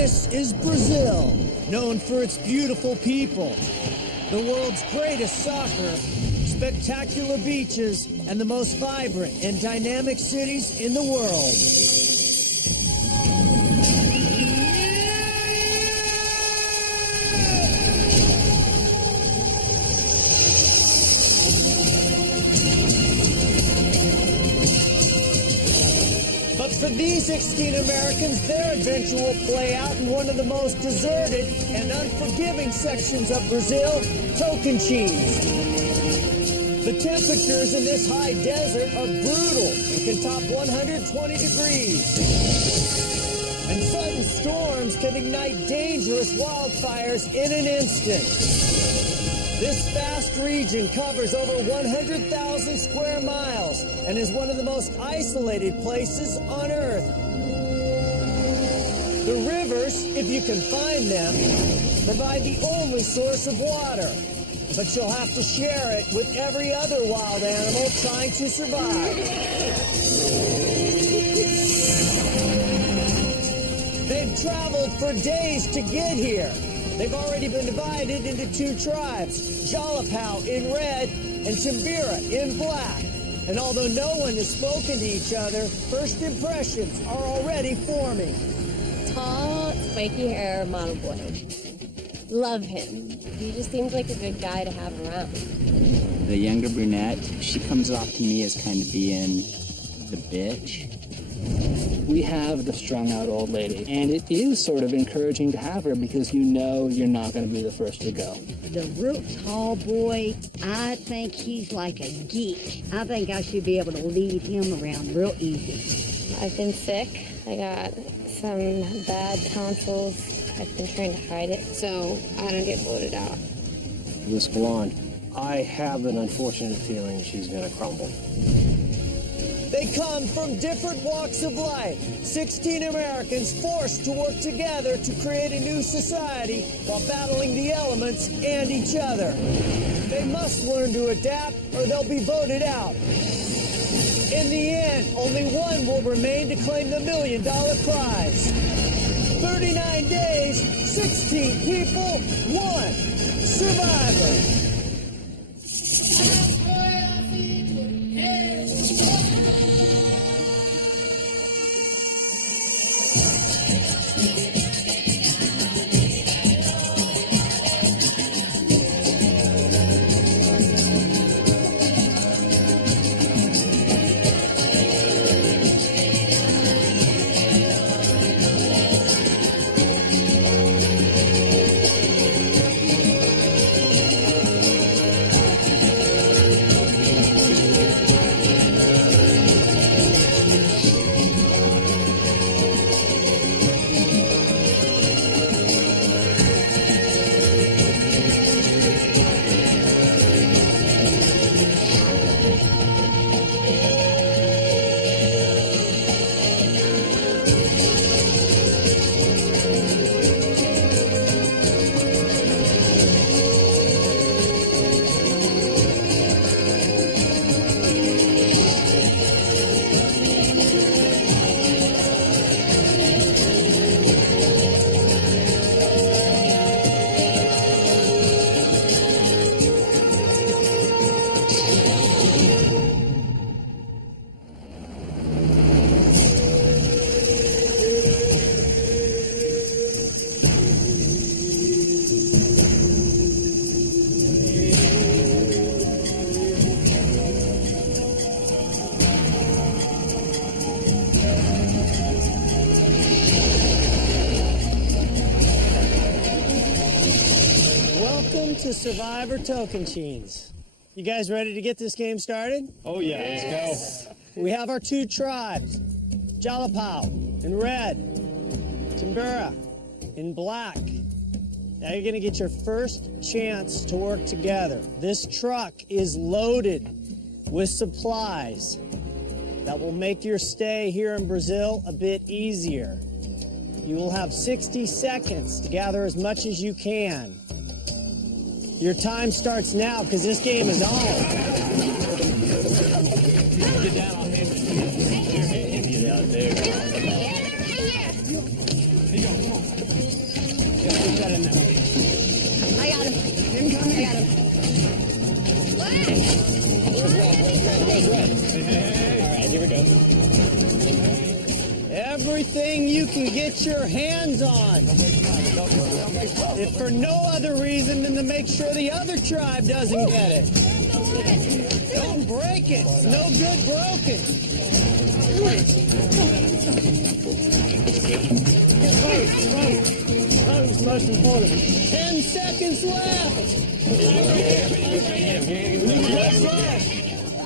This is Brazil, known for its beautiful people, the world's greatest soccer, spectacular beaches, and the most vibrant and dynamic cities in the world. But for these 16 Americans, their adventure will play out in one of the most deserted and unforgiving sections of Brazil, Tocantins. The temperatures in this high desert are brutal and can top 120 degrees. And sudden storms can ignite dangerous wildfires in an instant. This vast region covers over 100,000 square miles and is one of the most isolated places on Earth. The rivers, if you can find them, provide the only source of water, but you'll have to share it with every other wild animal trying to survive. They've traveled for days to get here. They've already been divided into two tribes, Jalapão in red and Timbira in black. And although no one has spoken to each other, first impressions are already forming. Tall, spiky hair model boy. Love him. He just seems like a good guy to have around. The younger brunette, she comes off to me as kind of being the bitch. We have the strung-out old lady, and it is sort of encouraging to have her because you know you're not going to be the first to go. The real tall boy, I think he's like a geek. I think I should be able to lead him around real easy. I've been sick. I got some bad tonsils. I've been trying to hide it so I don't get bloated out. This blonde, I have an unfortunate feeling she's going to crumble. They come from different walks of life. 16 Americans forced to work together to create a new society while battling the elements and each other. They must learn to adapt or they'll be voted out. In the end, only one will remain to claim the $1 million prize. 39 days, 16 people, 1 survivor. To Survivor Tocantins. You guys ready to get this game started? Oh yeah, let's go. We have our two tribes, Jalapão in red, Timbira in black. Now you're gonna get your first chance to work together. This truck is loaded with supplies that will make your stay here in Brazil a bit easier. You will have 60 seconds to gather as much as you can. Your time starts now because this game is on. Get down on him. Get out there. Here you go, come on. everything you can get your hands on. If for no other reason than to make sure the other tribe doesn't get it. Don't break it. It's no good broken. 10 seconds left.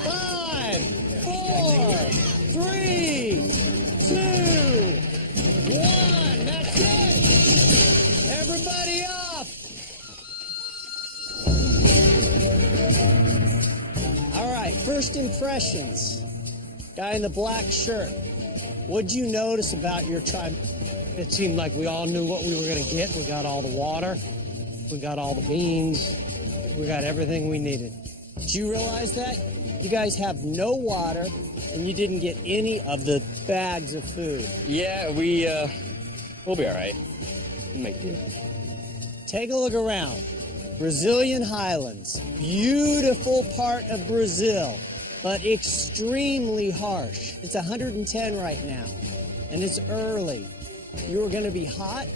5, 4, 3, 2, 1. That's it. Everybody up. All right, first impressions. Guy in the black shirt. What'd you notice about your tribe? It seemed like we all knew what we were going to get. We got all the water. We got all the beans. We got everything we needed. Did you realize that? You guys have no water, and you didn't get any of the bags of food. Yeah, we'll be all right. We'll make do. Take a look around. Brazilian highlands. Beautiful part of Brazil, but extremely harsh. It's 110 right now, and it's early. You're going to be hot.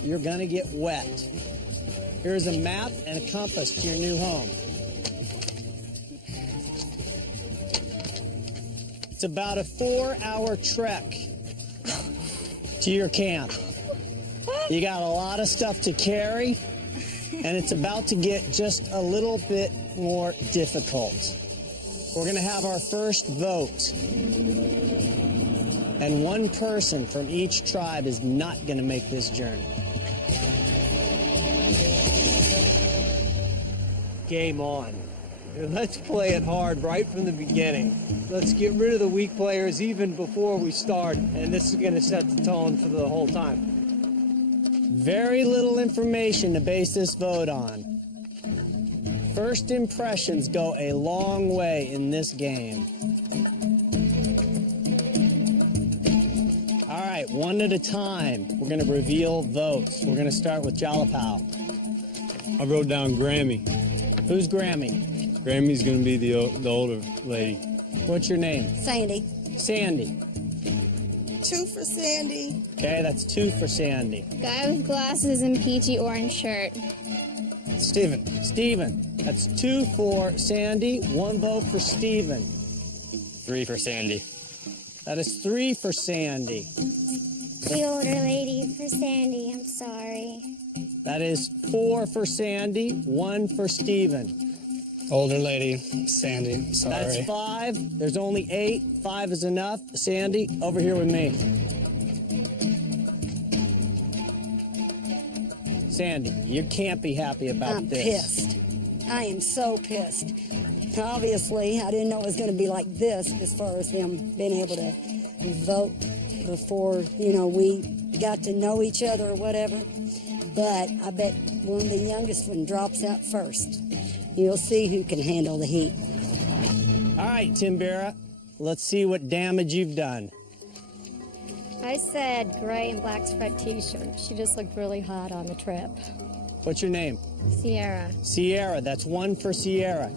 You're going to get wet. Here's a map and a compass to your new home. It's about a 4-hour trek to your camp. You got a lot of stuff to carry, and it's about to get just a little bit more difficult. We're going to have our first vote. And one person from each tribe is not going to make this journey. Game on. Let's play it hard right from the beginning. Let's get rid of the weak players even before we start, and this is going to set the tone for the whole time. Very little information to base this vote on. First impressions go a long way in this game. All right, one at a time. We're going to reveal votes. We're going to start with Jalapao. I wrote down Grammy. Who's Grammy? Grammy's going to be the older lady. What's your name? Sandy. Sandy. 2 for Sandy. Okay, that's 2 for Sandy. Guy with glasses and peachy orange shirt. Steven. Steven. That's 2 for Sandy, 1 vote for Steven. 3 for Sandy. That is 3 for Sandy. The older lady for Sandy, I'm sorry. That is 4 for Sandy, 1 for Steven. Older lady, Sandy, sorry. That's 5. There's only 8. 5 is enough. Sandy, over here with me. Sandy, you can't be happy about I'm this. pissed. I am so pissed. Obviously, I didn't know it was going to be like this as far as them being able to vote before, we got to know each other or whatever. But I bet one of the youngest one drops out first. You'll see who can handle the heat. All right, Timbera, let's see what damage you've done. I said gray and black striped t-shirt. She just looked really hot on the trip. What's your name? Sierra. Sierra, that's 1 for Sierra.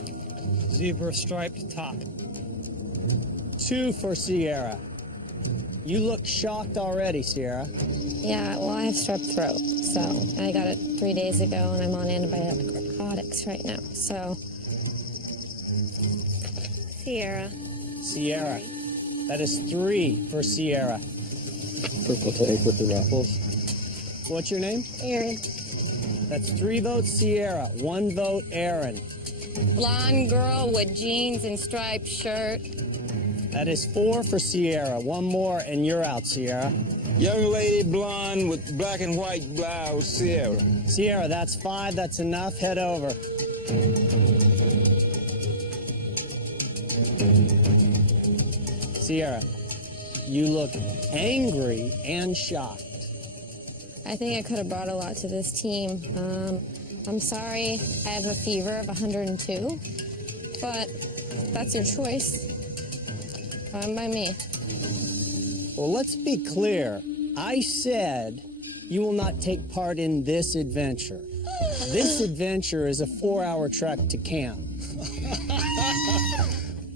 Zebra striped top. 2 for Sierra. You look shocked already, Sierra. Yeah, well, I have strep throat, so I got it 3 days ago, and I'm on antibiotics right now, so. Sierra. Sierra. That is 3 for Sierra. Purple tank with the ruffles. What's your name? Erin. That's 3 votes Sierra, 1 vote Aaron. Blonde girl with jeans and striped shirt. That is 4 for Sierra. 1 more and you're out, Sierra. Young lady, blonde with black and white blouse, Sierra. Sierra, that's 5. That's enough. Head over. Sierra, you look angry and shocked. I think I could have brought a lot to this team. I'm sorry I have a fever of 102, but that's your choice. Fine by me. Well, let's be clear. I said you will not take part in this adventure. This adventure is a 4-hour trek to camp.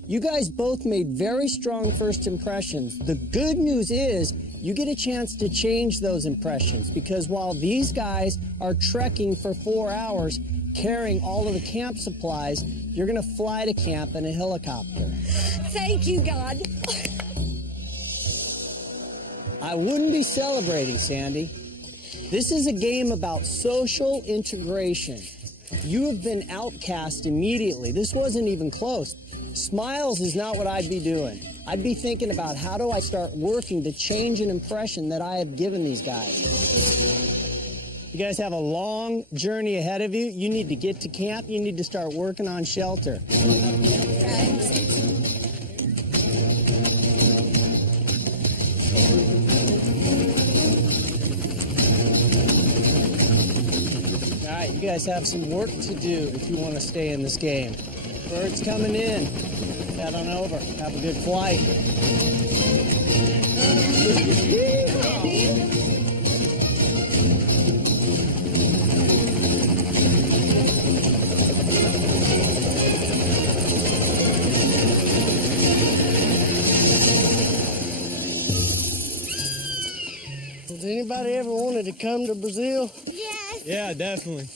You guys both made very strong first impressions. The good news is you get a chance to change those impressions, because while these guys are trekking for 4 hours, carrying all of the camp supplies, you're going to fly to camp in a helicopter. Thank you, God. I wouldn't be celebrating, Sandy. This is a game about social integration. You have been outcast immediately. This wasn't even close. Smiles is not what I'd be doing. I'd be thinking about, how do I start working to change an impression that I have given these guys? You guys have a long journey ahead of you. You need to get to camp. You need to start working on shelter. All right, you guys have some work to do if you want to stay in this game. Birds coming in. Head on over. Have a good flight. Has anybody ever wanted to come to Brazil? Yes. Yeah, definitely.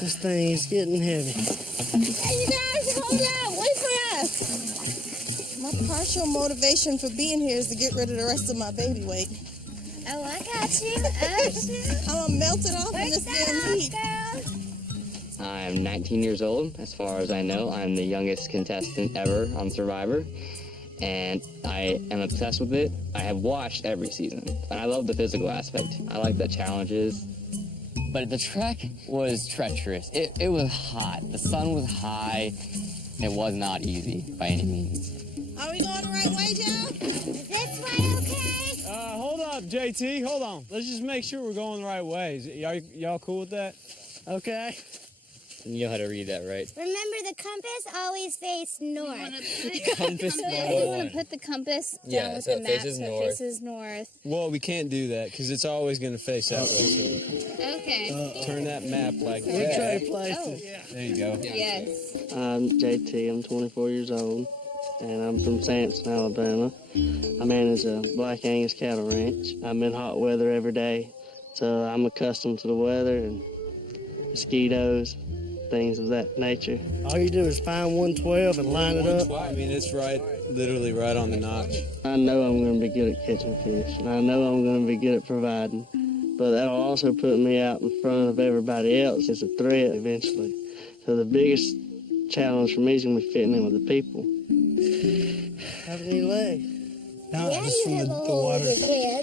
This thing is getting heavy. Hey, you guys, hold up. Wait for us. My partial motivation for being here is to get rid of the rest of my baby weight. Oh, I got you. I'm melted off in this damn heat. I'm 19 years old. As far as I know, I'm the youngest contestant ever on Survivor, and I am obsessed with it. I have watched every season, and I love the physical aspect. I like the challenges. But the trek was treacherous. It was hot. The sun was high. It was not easy by any means. Are we going the right way, Joe? Is this way okay? Hold up, JT. Hold on. Let's just make sure we're going the right way. Y'all cool with that? Okay. You know how to read that, right? Remember, the compass always faces north. Compass You want to put the compass down with so the it map faces so it north. faces north. Well, we can't do that because it's always going to face that way. Okay. Turn that map like We that. trade places. There you go. Yes. I'm JT. I'm 24 years old, and I'm from Sampson, Alabama. I manage a Black Angus cattle ranch. I'm in hot weather every day, so I'm accustomed to the weather and mosquitoes, things of that nature. All you do is find 112 and line it up. I mean, it's literally right on the notch. I know I'm going to be good at catching fish, and I know I'm going to be good at providing, but that'll also put me out in front of everybody else as a threat eventually. So the biggest challenge for me is going to be fitting in with the people. Have any legs? No, just from the water.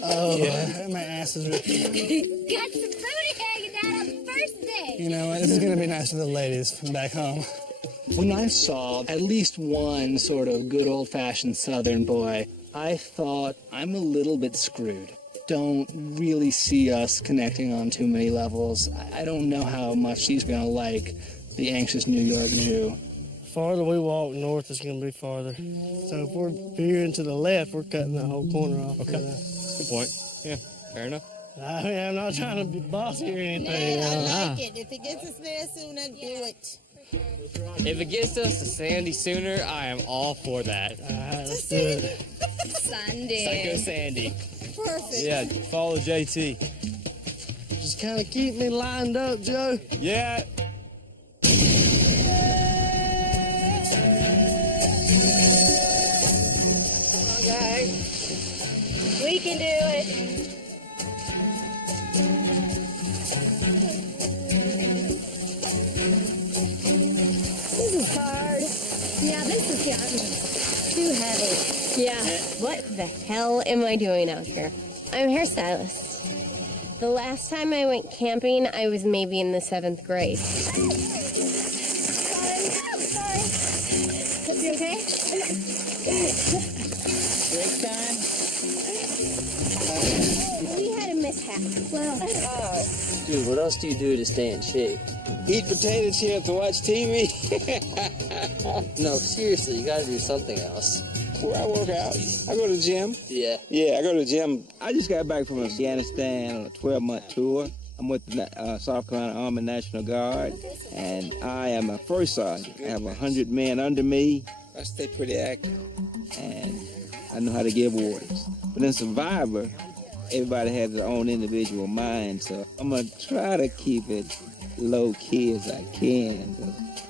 Oh, yeah. My ass is Got some booty hanging out on the first day. You know what? This is going to be nice for the ladies back home. When I saw at least one sort of good old-fashioned Southern boy, I thought, I'm a little bit screwed. Don't really see us connecting on too many levels. I don't know how much he's going to like the anxious New York Jew. Farther we walk north, it's going to be farther. So if we're veering to the left, we're cutting that whole corner off. Okay. Good point. Yeah, fair enough. I mean, I'm not trying to be bossy or anything. I like it. If it gets us there sooner, do it. If it gets us to Sandy sooner, I am all for that. Let's do it. Sunday. Psycho Sandy. Perfect. Yeah, follow JT. Just kind of keep me lined up, Joe. Yeah. Okay. We can do it. This is hard. Yeah, this has gotten too heavy. Yeah. What the hell am I doing out here? I'm a hairstylist. The last time I went camping, I was maybe in the 7th grade. Sorry. You okay? Break time? We had a mishap. Well, Dude, what else do you do to stay in shape? Eat potato chips and watch TV. No, seriously, you gotta do something else. Where I work out, I go to the gym. Yeah. Yeah, I go to the gym. I just got back from Afghanistan on a 12-month tour. I'm with the South Carolina Army National Guard, and I am a first sergeant. I have 100 men under me. I stay pretty active. And I know how to give orders. But in Survivor, everybody has their own individual mind, so I'm gonna try to keep it low key as I can.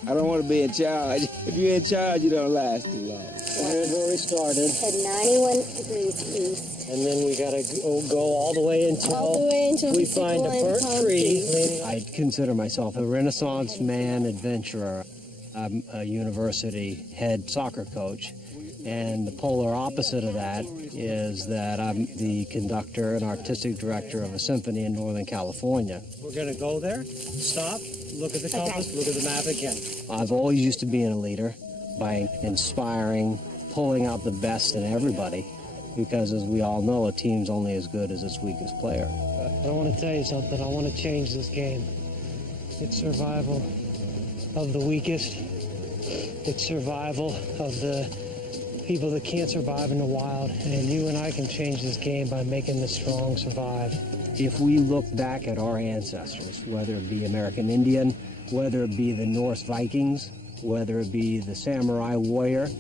I don't want to be in charge. If you're in charge, you don't last too long. Here's where we started. At 91 degrees east. And then we gotta go all the way until we find a burnt tree. I consider myself a Renaissance man adventurer. I'm a university head soccer coach. And the polar opposite of that is that I'm the conductor and artistic director of a symphony in Northern California. We're going to go there, stop, look at the compass, look at the map again. I've always used to being a leader by inspiring, pulling out the best in everybody, because as we all know, a team's only as good as its weakest player. I want to tell you something. I want to change this game. It's survival of the weakest. It's survival of the people that can't survive in the wild, and you and I can change this game by making the strong survive. If we look back at our ancestors, whether it be American Indian, whether it be the Norse Vikings, whether it be the samurai warrior,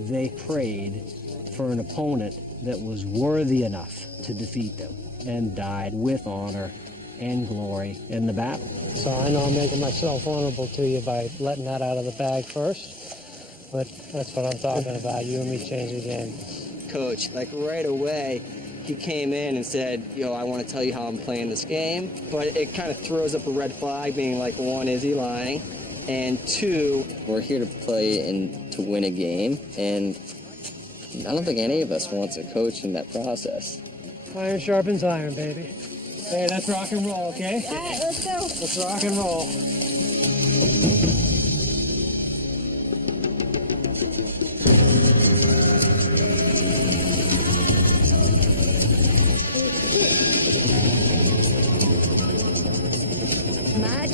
they prayed for an opponent that was worthy enough to defeat them and died with honor and glory in the battle. So I know I'm making myself vulnerable to you by letting that out of the bag first. But that's what I'm talking about, you and me changing the game. Coach, like right away, he came in and said, yo, I want to tell you how I'm playing this game. But it kind of throws up a red flag, being like, one, is he lying? And two, we're here to play and to win a game. And I don't think any of us wants a coach in that process. Iron sharpens iron, baby. Hey, let's rock and roll, okay? All right, let's go. Let's rock and roll.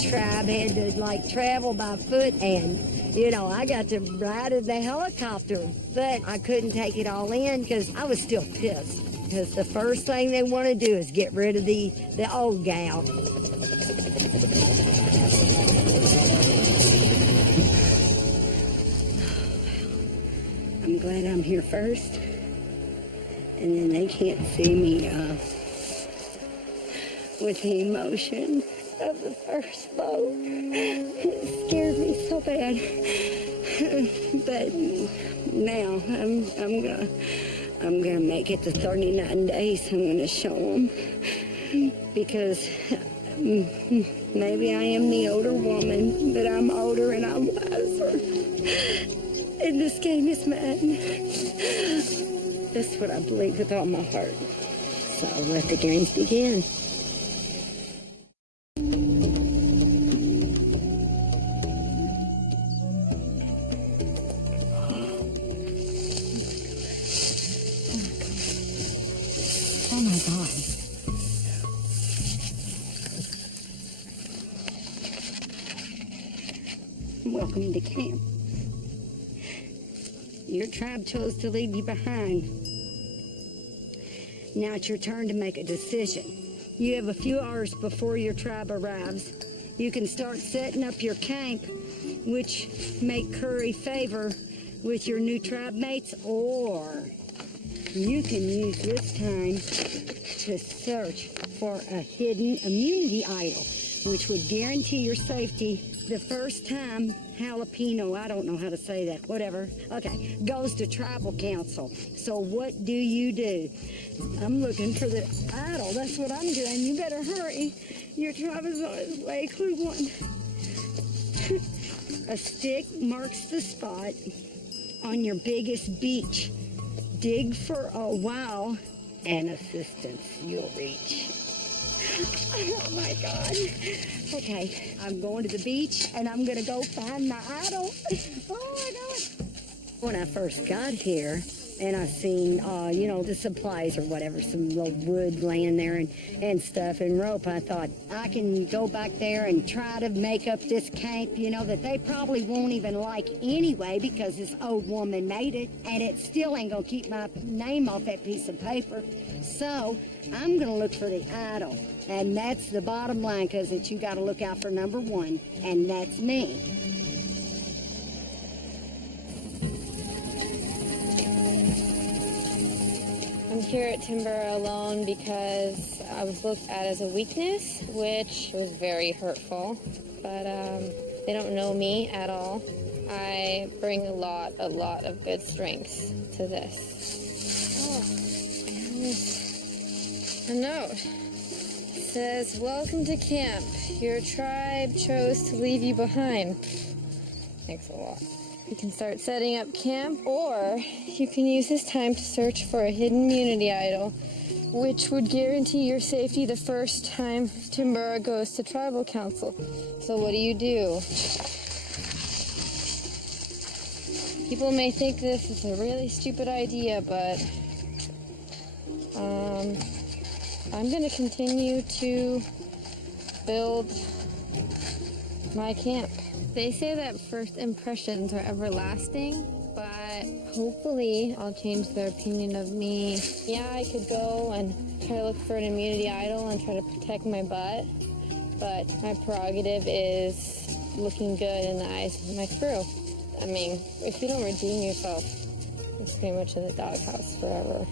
Tribe had to like travel by foot, and I got to ride in the helicopter, but I couldn't take it all in because I was still pissed, because the first thing they want to do is get rid of the old gal. I'm glad I'm here first, and then they can't see me with the emotion of the first boat. It scared me so bad. But now I'm gonna make it to 39 days. I'm gonna show them, because maybe I am the older woman, but I'm older and I'm wiser. And this game is mine. That's what I believe with all my heart. So let the games begin. Oh my God. Welcome to camp. Your tribe chose to leave you behind. Now it's your turn to make a decision. You have a few hours before your tribe arrives. You can start setting up your camp, which may curry favor with your new tribe mates, or you can use this time to search for a hidden immunity idol, which would guarantee your safety the first time jalapeno, I don't know how to say that, whatever, okay, goes to tribal council. So what do? I'm looking for the idol. That's what I'm doing. You better hurry. Your tribe is on its way. Clue 1. A stick marks the spot on your biggest beach. Dig for a while, and assistance you'll reach. Oh my God. Okay, I'm going to the beach, and I'm gonna go find my idol. Oh my God. When I first got here, and I seen, the supplies or whatever, some little wood laying there and stuff and rope, I thought, I can go back there and try to make up this camp, that they probably won't even like anyway, because this old woman made it, and it still ain't gonna keep my name off that piece of paper. So I'm gonna look for the idol, and that's the bottom line, because you gotta look out for number 1, and that's me. here at timber alone because I was looked at as a weakness, which was very hurtful. But they don't know me at all. I bring a lot of good strengths to this. Oh, there's a note. It says, "Welcome to camp. Your tribe chose to leave you behind." Thanks a lot. You can start setting up camp, or you can use this time to search for a hidden immunity idol, which would guarantee your safety the first time Timbura goes to tribal council. So what do? People may think this is a really stupid idea, but I'm going to continue to build my camp. They say that first impressions are everlasting, but hopefully I'll change their opinion of me. Yeah, I could go and try to look for an immunity idol and try to protect my butt, but my prerogative is looking good in the eyes of my crew. I mean, if you don't redeem yourself, it's pretty much in the doghouse forever.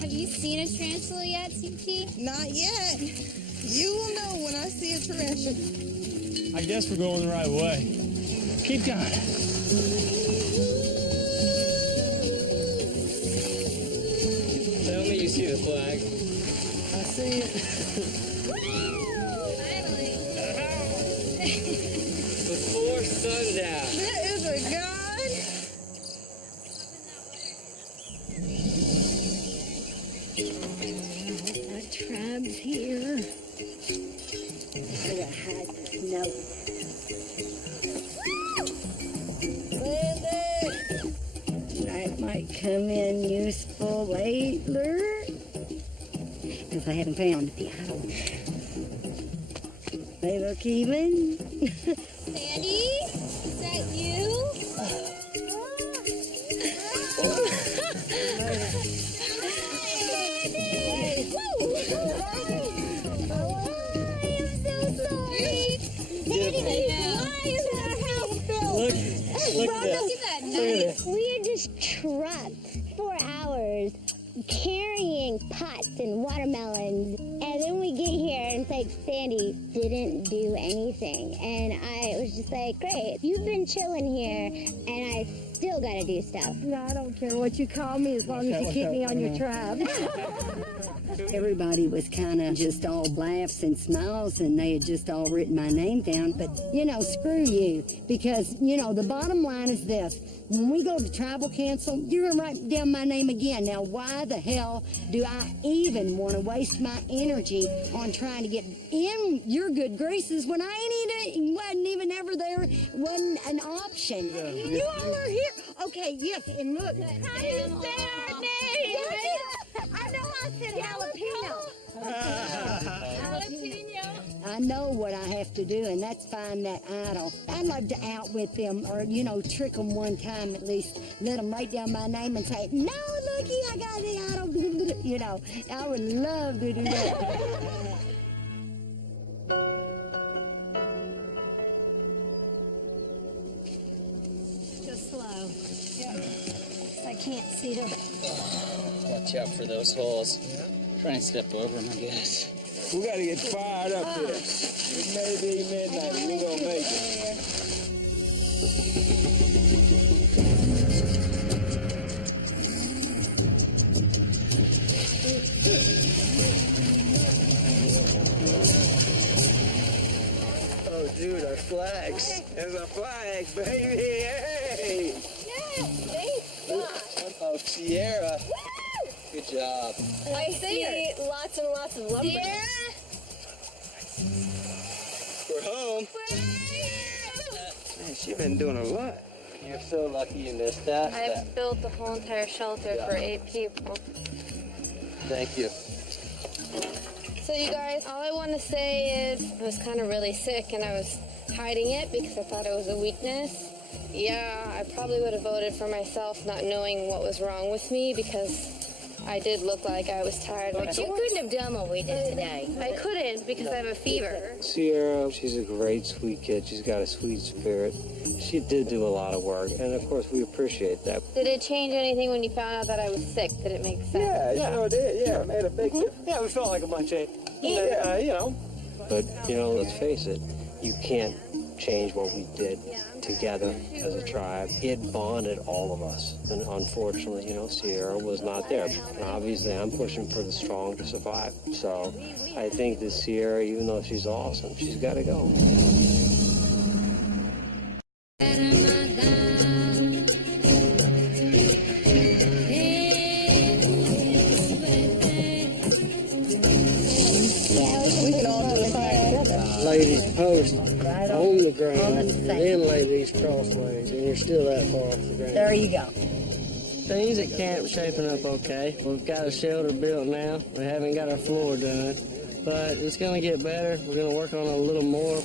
Have you seen a tarantula yet, TT? Not yet. You will know when I see a tarantula. I guess we're going the right way. Keep going. Tell me you see the flag. I see it. Finally. Before sundown. That is a gun. My tribe's here. No. That might come in useful later, because I haven't found the idol. They look even. Sandy, is that you? Look at that. We had just trucked 4 hours carrying pots and watermelons, and then we get here and it's like Sandy didn't do anything, and I was just like, great, you've been chilling here and I still gotta do stuff. No, I don't care what you call me as long as you keep me on your tribe. Everybody was kind of just all laughs and smiles, and they had just all written my name down. But, screw you. Because, the bottom line is this. When we go to tribal council, you're going to write down my name again. Now, why the hell do I even want to waste my energy on trying to get in your good graces when I wasn't even ever there, wasn't an option? You all are here. Okay, yes, and look. How do you say our name? I know I said jalapeno. Jalapeno. I know what I have to do, and that's find that idol. I'd love to out with them, or, trick them one time at least. Let them write down my name and say, no, looky, I got the idol. I would love to do that. Just slow. Yeah. I can't see them. Watch out for those holes. Try and step over them, I guess. We gotta get fired up here. It may be midnight. We're gonna make it. Oh, dude, our flags. There's a flag, baby. Hey! Oh, Sierra. Good job. I see lots and lots of lumber. We're home. Man, she been doing a lot. You're so lucky you missed that. I've built the whole entire shelter for 8 people. Thank you. So you guys, all I want to say is I was kind of really sick and I was hiding it because I thought it was a weakness. Yeah, I probably would have voted for myself not knowing what was wrong with me because I did look like I was tired. But you couldn't have done what we did today. I couldn't because I have a fever. Sierra, she's a great, sweet kid. She's got a sweet spirit. She did do a lot of work, and of course we appreciate that. Did it change anything when you found out that I was sick? Did it make sense? Yeah, it sure did. Yeah, it made a big difference. Yeah, we felt like a bunch of, you know. But, you know, let's face it, you can't change what we did together as a tribe. It bonded all of us. And unfortunately, you know, Sierra was not there. And obviously, I'm pushing for the strong to survive. So I think that Sierra, even though she's awesome, she's got to go. Ladies post on the ground and then lay these crossways, and you're still that far off the ground. There you go. Things at camp shaping up okay. We've got a shelter built now. We haven't got our floor done, but it's going to get better. We're going to work on it a little more.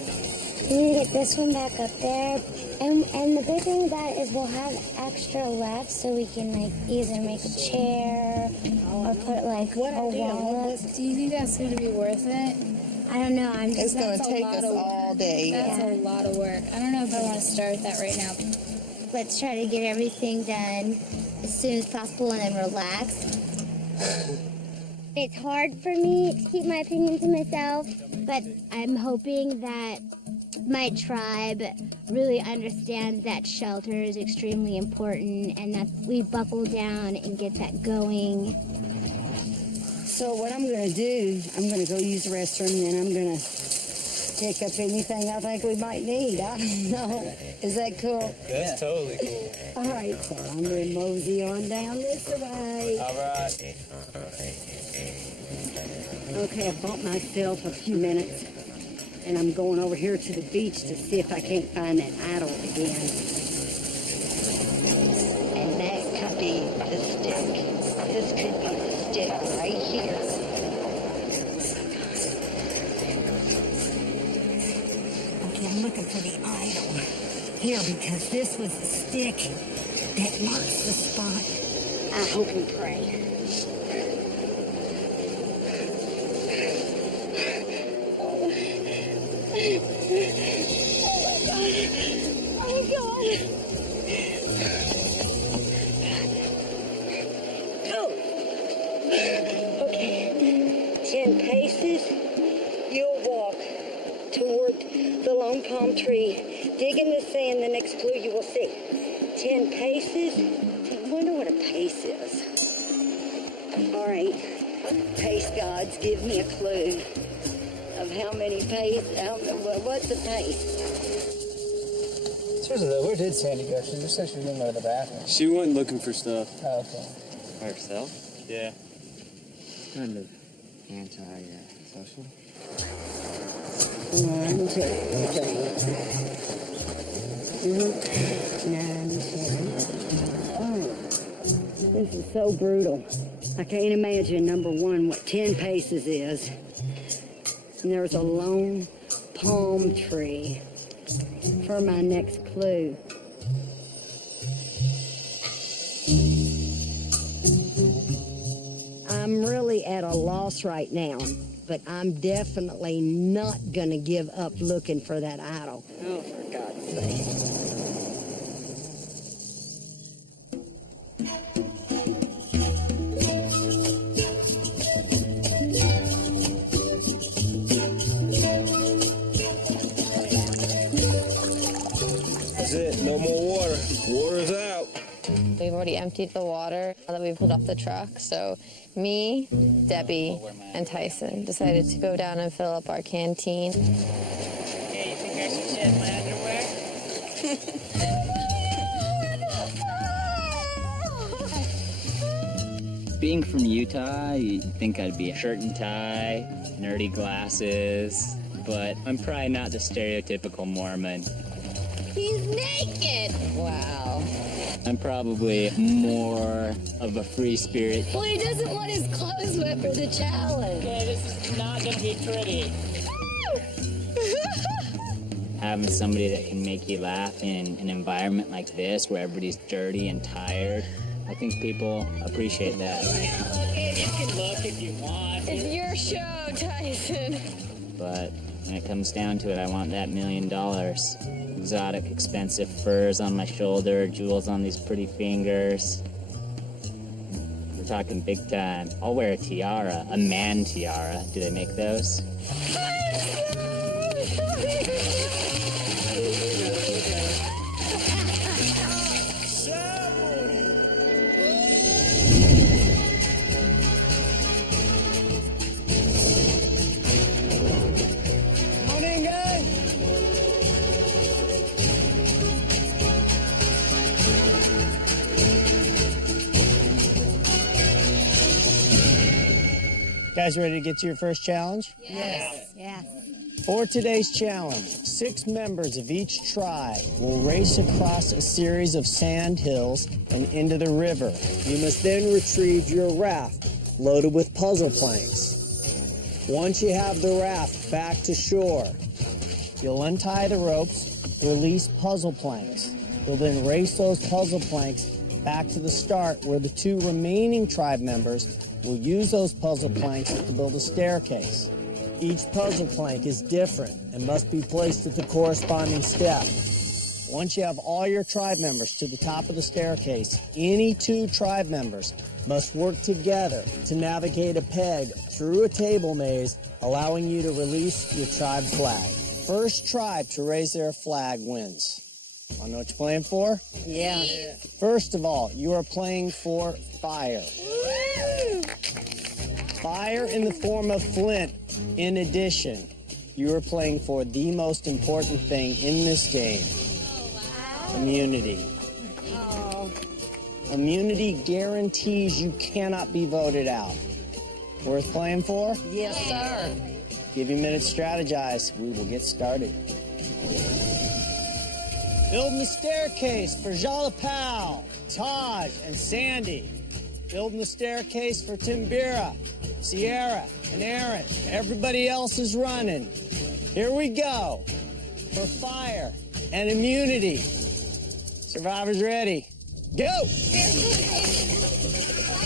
We need to get this one back up there. And the big thing about it is we'll have extra left so we can like either make a chair or put like a wall. Do you think that's going to be worth it? I don't know. It's going to take us all day. That's a lot of work. I don't know if I want to start that right now. Let's try to get everything done as soon as possible and then relax. It's hard for me to keep my opinion to myself, but I'm hoping that my tribe really understands that shelter is extremely important and that we buckle down and get that going. So what I'm going to do, I'm going to go use the restroom, and then I'm going to pick up anything I think we might need. I don't know. Is that cool? That's totally cool. All right, so I'm going to mosey on down this way. All right. Okay, I bought myself a few minutes, and I'm going over here to the beach to see if I can't find that idol again. And that could be the stick. This could be the stick right here. Okay, I'm looking for the idol here because this was the stick that marks the spot. I hope and pray. Oh, God. Oh. Okay. 10 paces, you'll walk toward the lone palm tree. Dig in the sand, the next clue you will see. 10 paces. I wonder what a pace is. All right. Pace gods, give me a clue of how many paces. What's a pace? Seriously though, where did Sandy go? She just said she was going to go to the bathroom. She went looking for stuff. Oh, okay. By herself? Yeah. Kind of anti-social. 1, 2, 3. 9, 10. Oh, this is so brutal. I can't imagine, number one, what 10 paces is. And there's a lone palm tree for my next clue. I'm really at a loss right now, but I'm definitely not going to give up looking for that idol. Oh, for God's sake. That's it. No more water. Water's out. We've already emptied the water that we pulled off the truck. So me, Debbie, and Tyson decided to go down and fill up our canteen. Okay, you think I should shed my underwear? Being from Utah, you'd think I'd be a shirt and tie, nerdy glasses, but I'm probably not the stereotypical Mormon. He's naked! Wow. I'm probably more of a free spirit. Well, he doesn't want his clothes wet for the challenge. Yeah, this is not gonna be pretty. Having somebody that can make you laugh in an environment like this where everybody's dirty and tired, I think people appreciate that. You can look if you want. It's your show, Tyson. But when it comes down to it, I want that $1 million. Exotic, expensive furs on my shoulder, jewels on these pretty fingers. We're talking big time. I'll wear a tiara, a man tiara. Do they make those? Morning, guys. Guys, ready to get to your first challenge? Yes. Yes. For today's challenge, 6 members of each tribe will race across a series of sand hills and into the river. You must then retrieve your raft loaded with puzzle planks. Once you have the raft back to shore, you'll untie the ropes, release puzzle planks. You'll then race those puzzle planks back to the start where the 2 remaining tribe members will use those puzzle planks to build a staircase. Each puzzle plank is different and must be placed at the corresponding step. Once you have all your tribe members to the top of the staircase, any 2 tribe members must work together to navigate a peg through a table maze, allowing you to release your tribe flag. First tribe to raise their flag wins. Want to know what you're playing for? Yeah. First of all, you are playing for fire. Fire in the form of flint. In addition, you are playing for the most important thing in this game. Immunity. Immunity guarantees you cannot be voted out. Worth playing for? Yes, sir. Give you a minute to strategize. We will get started. Building the staircase for Jalapal, Taj, and Sandy. Building the staircase for Timbira, Sierra, and Aaron. Everybody else is running. Here we go. For fire and immunity. Survivors ready? Go!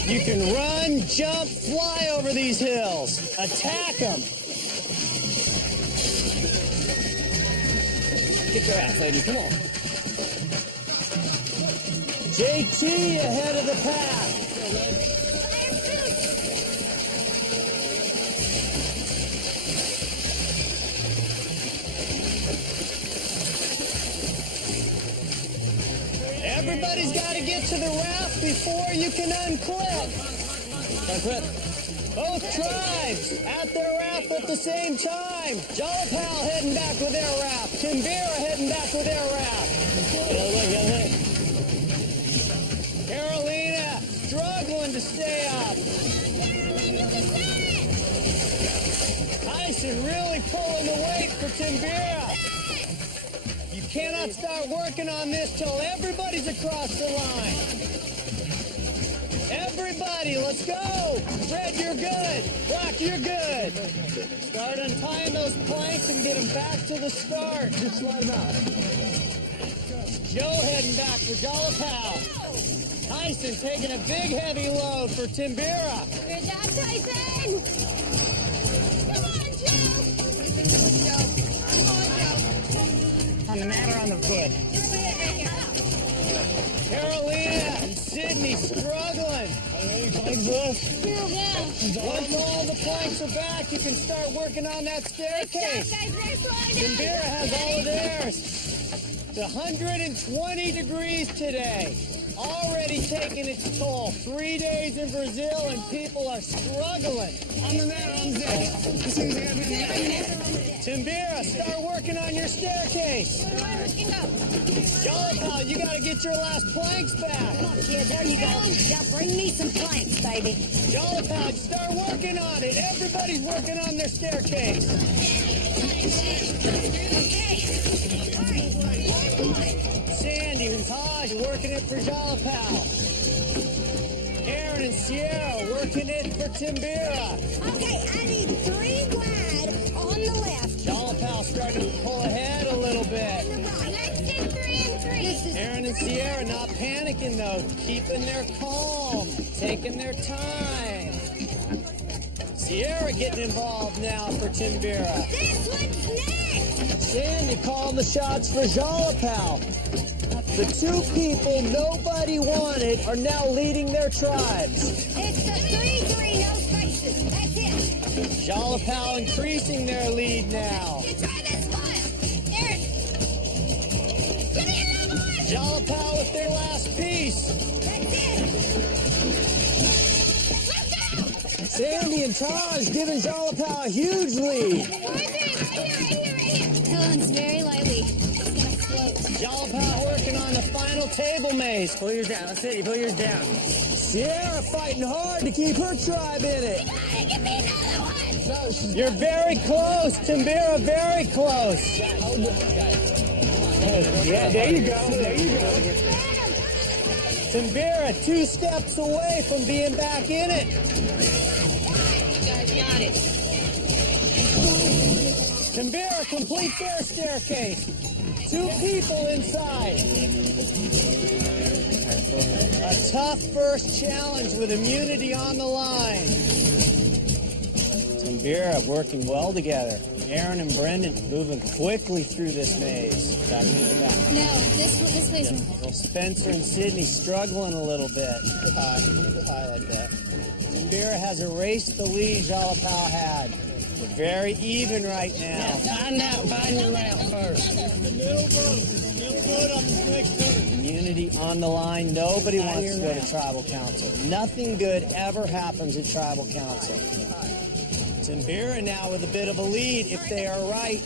You can run, jump, fly over these hills. Attack them. Kick your ass, lady. Come on. JT ahead of the pack. Everybody's got to get to the raft before you can unclip. Both tribes at their raft at the same time. Jalapal heading back with their raft. Timbira heading back with their raft. Carolina struggling to stay up. Tyson really pulling the weight for Timbira. You cannot start working on this till everybody's across the line. Everybody, let's go. Red, you're good. Black, you're good. Start untying those planks and get them back to the start. Just slide them out. Joe heading back for Jalapal. Tyson taking a big heavy load for Timbira. Good job, Tyson! On the mat or on the foot? Carolina and Sydney struggling. Once all the planks are back, you can start working on that staircase. Timbira has all of theirs. It's 120 degrees today. Already taking its toll. 3 days in Brazil and people are struggling. On the mat, on the Timbira, start working on your staircase. Jalapal, you got to get your last planks back. Come on, kid. There you go. Now bring me some planks, baby. Jalapal, start working on it. Everybody's working on their staircase. Sandy and Taj working it for Jalapal. Aaron and Sierra working it for Timbira. Okay, I need 3 wide on the left. Jalapal starting to pull ahead a little bit. Let's do 3 and 3. Aaron and Sierra not panicking though, keeping their calm, taking their time. Sierra getting involved now for Timbira. This one's next! Sandy calling the shots for Jalapal. The two people nobody wanted are now leading their tribes. It's the 3-3, no spices. That's it. Jalapal increasing their lead now. You try this one. Aaron. Give me another one. Jalapal with their last piece. That's it. Sandy and Taj giving Jalapal a huge lead. Right here. Helen's very lively. It's gonna float. Jalapal working on the final table maze. Pull yours down. That's it. You pull yours down. Sierra fighting hard to keep her tribe in it. Give me another one. You're very close, Timbira, very close. Yeah, there you go. There you go. Timbira 2 steps away from being back in it. You guys got it. Timbira completes their staircase. 2 people inside. A tough first challenge with immunity on the line. Timbira working well together. Aaron and Brendan moving quickly through this maze. Back to the back. No, this plays more. Well, Spencer and Sydney struggling a little bit. Keep it high like that. Timbira has erased the lead Jalapal had. They're very even right now. Find your route first. Immunity on the line. Nobody wants to go to tribal council. Nothing good ever happens at tribal council. Timbira now with a bit of a lead if they are right.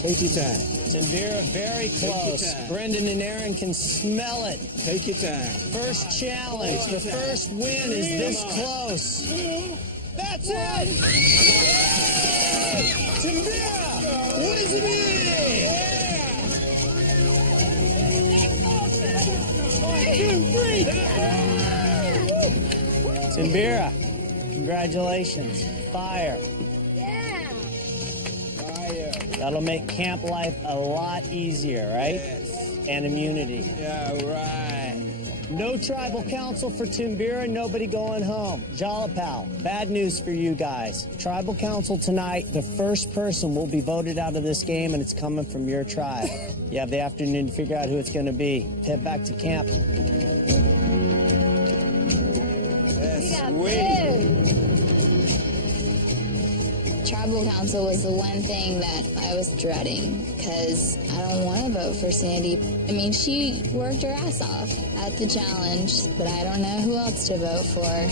Take your time. Timbira very close. Brendan and Aaron can smell it. Take your time. First challenge. The first win is this close. That's it! Timbira wins immunity! 1, 2, 3! Timbira, congratulations. Fire. Yeah. That'll make camp life a lot easier, right? Yes. And immunity. Yeah, right. No tribal council for Timbira, nobody going home. Jalapal, bad news for you guys. Tribal council tonight, the first person will be voted out of this game, and it's coming from your tribe. You have the afternoon to figure out who it's going to be. Head back to camp. That's sweet. Tribal council was the one thing that I was dreading because I don't want to vote for Sandy. I mean, she worked her ass off at the challenge, but I don't know who else to vote for.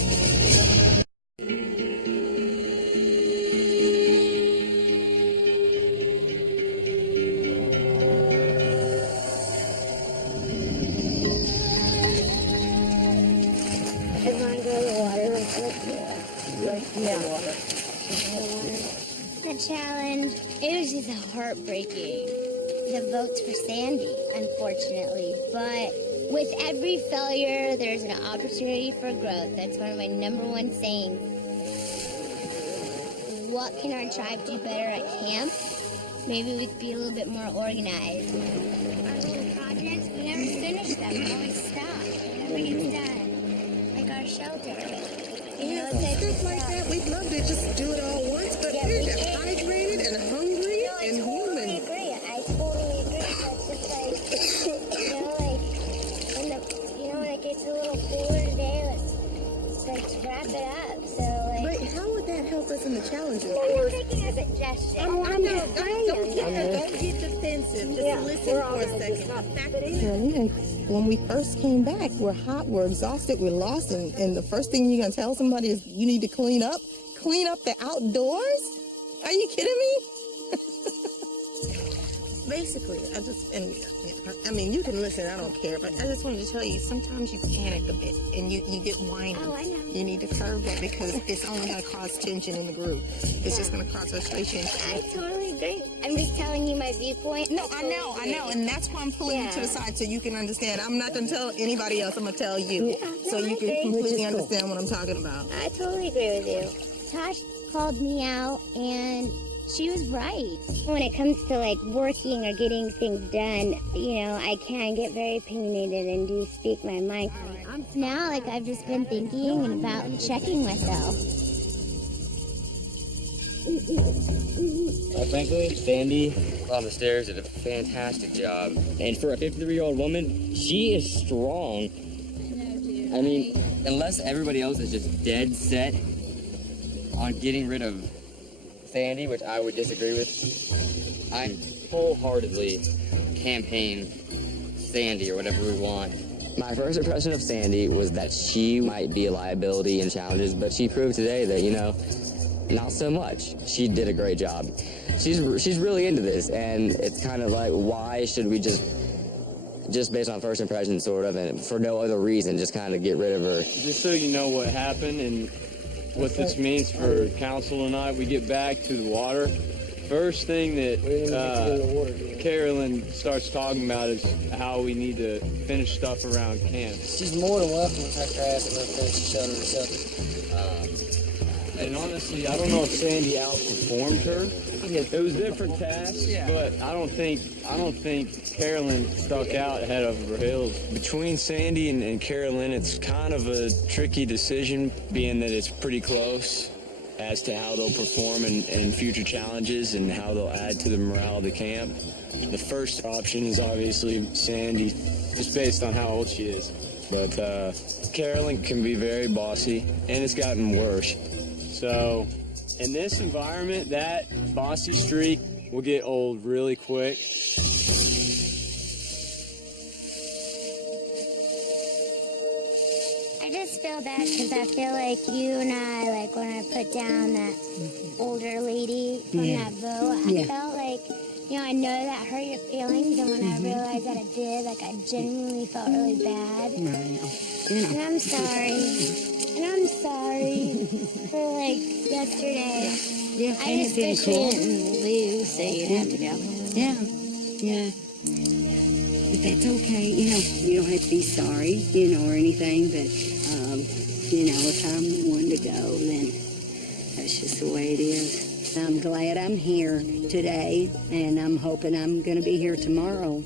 The challenge, it was just heartbreaking. The votes for Sandy, unfortunately. But with every failure, there's an opportunity for growth. That's one of my #1 sayings. What can our tribe do better at camp? Maybe we could be a little bit more organized. Our little projects, we never finish them. We always stop. It never gets done. Like our shelter. Yeah, stuff like that. We'd love to just do it all once, but we're dehydrated and hungry and human. I totally agree. So it's just like, when it gets a little cooler today, let's wrap it up. So But how would that help us in the challenges? I'm taking it as a gesture. Don't get defensive. Just listen for a second. When we first came back, we're hot, we're exhausted, we're lost, and the first thing you're gonna tell somebody is you need to clean up the outdoors? Are you kidding me? Basically, I mean, you can listen, I don't care, but I just wanted to tell you, sometimes you panic a bit, and you get whiny. Oh, I know. You need to curb that because it's only going to cause tension in the group. It's just going to cause frustration. I totally agree. I'm just telling you my viewpoint. No, I know, and that's why I'm pulling you to the side so you can understand. I'm not going to tell anybody else, I'm going to tell you, so you can completely understand what I'm talking about. I totally agree with you. Tosh called me out, and She was right. When it comes to like working or getting things done, you know, I can get very opinionated and do speak my mind. Now, like, I've just been thinking about checking myself. Frankly, Sandy on the stairs did a fantastic job. And for a 53-year-old woman, she is strong. I mean, unless everybody else is just dead set on getting rid of Sandy, which I would disagree with, I wholeheartedly campaign Sandy or whatever we want. My first impression of Sandy was that she might be a liability in challenges, but she proved today that, you know, not so much. She did a great job. She's really into this, and it's kind of like, why should we just based on first impression, sort of, and for no other reason, just kind of get rid of her? Just so you know what happened and what this means for council tonight, we get back to the water. First thing that Carolyn starts talking about is how we need to finish stuff around camp. She's more than welcome to take her ass and finish the shelter herself. And honestly, I don't know if Sandy outperformed her. It was different tasks, but I don't think Carolyn stuck out head over heels. Between Sandy and Carolyn, it's kind of a tricky decision, being that it's pretty close as to how they'll perform in future challenges and how they'll add to the morale of the camp. The first option is obviously Sandy, just based on how old she is. But Carolyn can be very bossy, and it's gotten worse. So, in this environment, that bossy streak will get old really quick. I just feel bad because I feel like you and I, like when I put down that older lady from that vote, I felt like, you know, I know that hurt your feelings, and when I realized that it did, like I genuinely felt really bad. And I'm sorry. And I'm sorry for, like, yesterday. Yeah, I just wish we didn't lose, so you'd have to go. Yeah. But that's okay. You know, you don't have to be sorry, you know, or anything. But, you know, if I'm the one to go, then that's just the way it is. I'm glad I'm here today, and I'm hoping I'm going to be here tomorrow.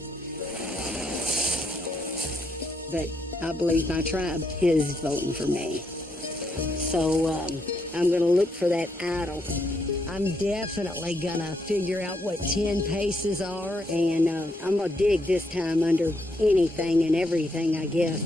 But I believe my tribe is voting for me. So I'm going to look for that idol. I'm definitely going to figure out what 10 paces are, and I'm going to dig this time under anything and everything, I guess.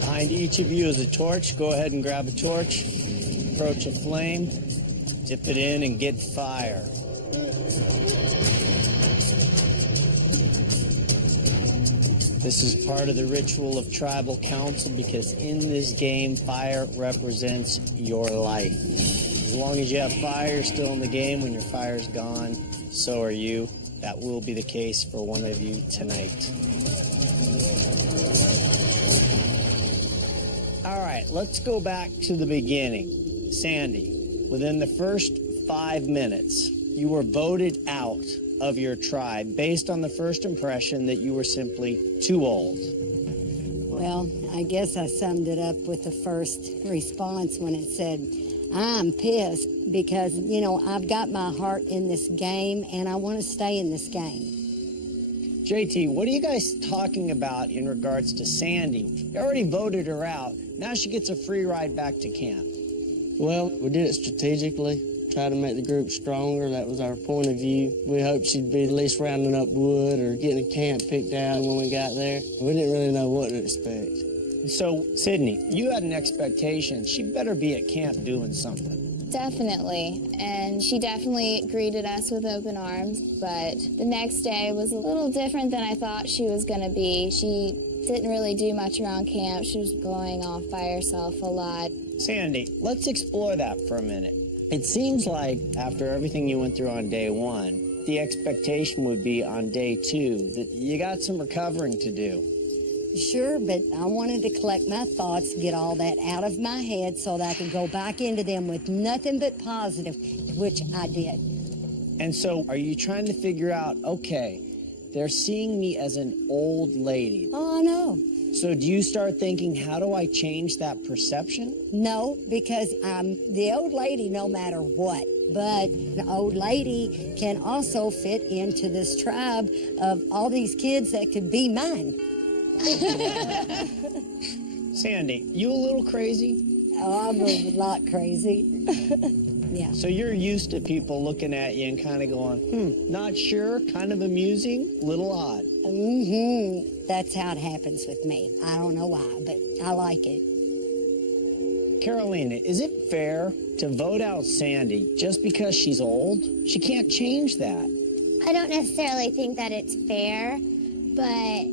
Behind each of you is a torch. Go ahead and grab a torch, approach a flame, dip it in, and get fire. This is part of the ritual of tribal council because in this game, fire represents your life. As long as you have fire still in the game, when your fire's gone, so are you. That will be the case for one of you tonight. All right, let's go back to the beginning. Sandy, within the first 5 minutes, you were voted out of your tribe based on the first impression that you were simply too old. Well, I guess I summed it up with the first response when it said, I'm pissed because, you know, I've got my heart in this game and I want to stay in this game. JT, what are you guys talking about in regards to Sandy? You already voted her out. Now she gets a free ride back to camp. Well, we did it strategically, try to make the group stronger. That was our point of view. We hoped she'd be at least rounding up wood or getting a camp picked out when we got there. We didn't really know what to expect. So, Sydney, you had an expectation. She better be at camp doing something. Definitely, and she definitely greeted us with open arms, but the next day was a little different than I thought she was going to be. She didn't really do much around camp. She was going off by herself a lot. Sandy, let's explore that for a minute. It seems like after everything you went through on day 1, the expectation would be on day 2 that you got some recovering to do. Sure, but I wanted to collect my thoughts, get all that out of my head so that I could go back into them with nothing but positive, which I did. And so are you trying to figure out, okay, they're seeing me as an old lady. Oh, no. So do you start thinking, how do I change that perception? No, because I'm the old lady no matter what. But the old lady can also fit into this tribe of all these kids that could be mine. Sandy, you a little crazy? Oh, I'm a lot crazy. Yeah. So you're used to people looking at you and kind of going, not sure, kind of amusing, little odd. That's how it happens with me. I don't know why, but I like it. Carolina, is it fair to vote out Sandy just because she's old? She can't change that. I don't necessarily think that it's fair, but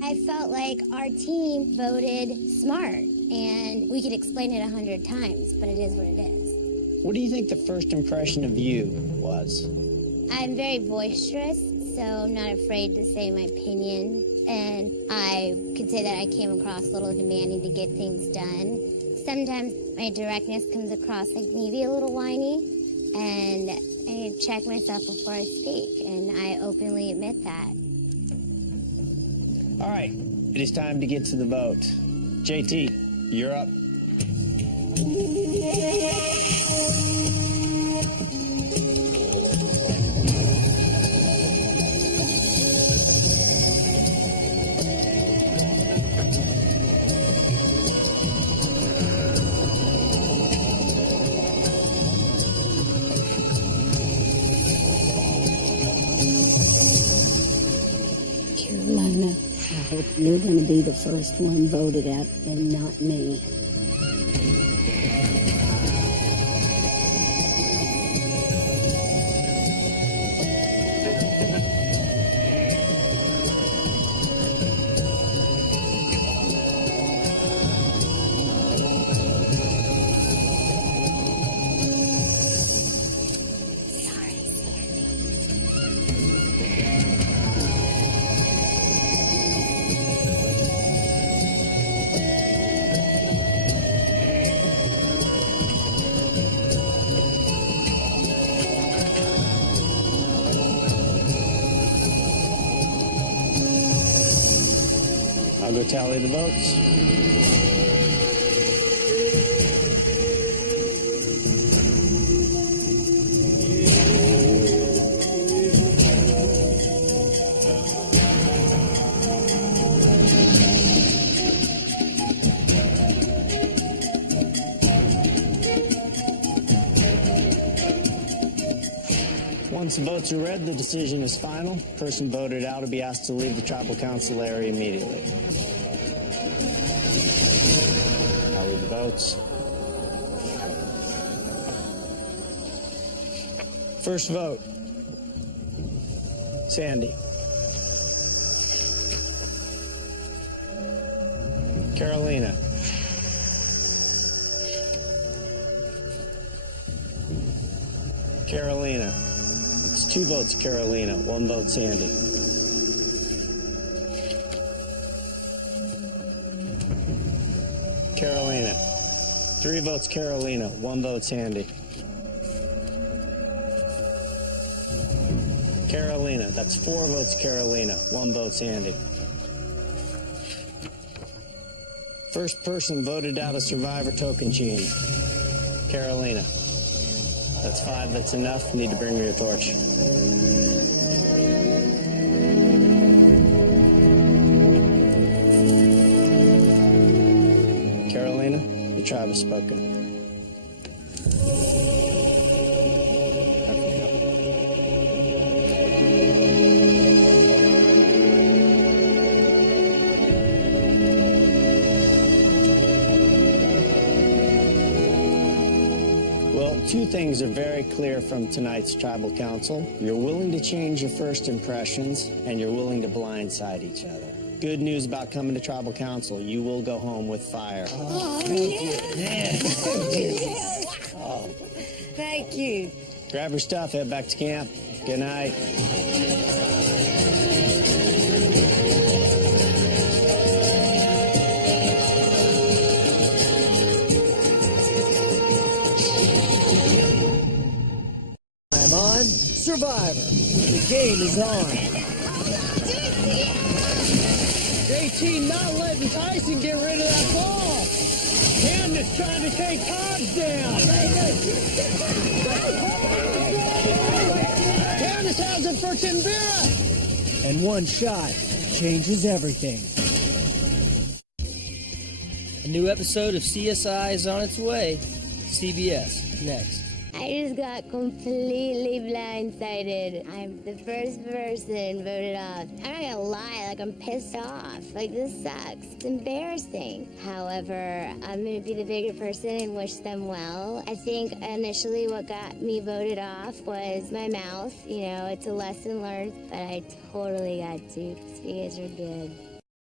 I felt like our team voted smart, and we could explain it 100 times, but it is what it is. What do you think the first impression of you was? I'm very boisterous, so I'm not afraid to say my opinion, and I could say that I came across a little demanding to get things done. Sometimes my directness comes across like maybe a little whiny, and I check myself before I speak, and I openly admit that. All right, it is time to get to the vote. JT, you're up. Carolina, I hope you're going to be the first one voted out and not me. I'll go tally the votes. Once the votes are read, the decision is final. Person voted out will be asked to leave the tribal council area immediately. I'll read the votes. First vote, Sandy. Carolina. Carolina. It's 2 votes Carolina, 1 vote Sandy. Carolina. 3 votes Carolina, 1 vote Sandy. Carolina. That's 4 votes Carolina, 1 vote Sandy. First person voted out a survivor token chain. Carolina. That's 5, that's enough. You need to bring me your torch. Carolina, the tribe has spoken. Well, 2 things are very clear from tonight's tribal council. You're willing to change your first impressions, and you're willing to blindside each other. good news about coming to Tribal Council. You will go home with fire. Oh, yes. Oh, thank you. Grab your stuff, head back to camp. Good night. I'm on Survivor. The game is on. JT not letting Tyson get rid of that ball. Candace trying to take Hobbs down. Candace has it for Timbira. And one shot changes everything. A new episode of CSI is on its way. CBS next. I just got completely blindsided. I'm the first person voted off. I'm not gonna lie, like I'm pissed off. Like this sucks. It's embarrassing. However, I'm gonna be the bigger person and wish them well. I think initially what got me voted off was my mouth. You know, it's a lesson learned, but I totally got duped. You guys are good.